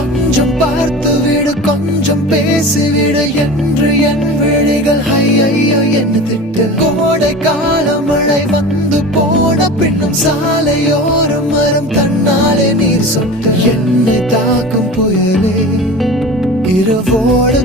கொஞ்சம் பார்த்து விடு கொஞ்சம் பேசிவிடு என்று என் விழிகள் ஐயோ என்ன திட்டு. கோடை கால மழை வந்து போன பின்னும் சாலையோரம் மரம் தன்னாலே நீர் சொட்டு. என்னை தாக்கும் புயலே இரவோடு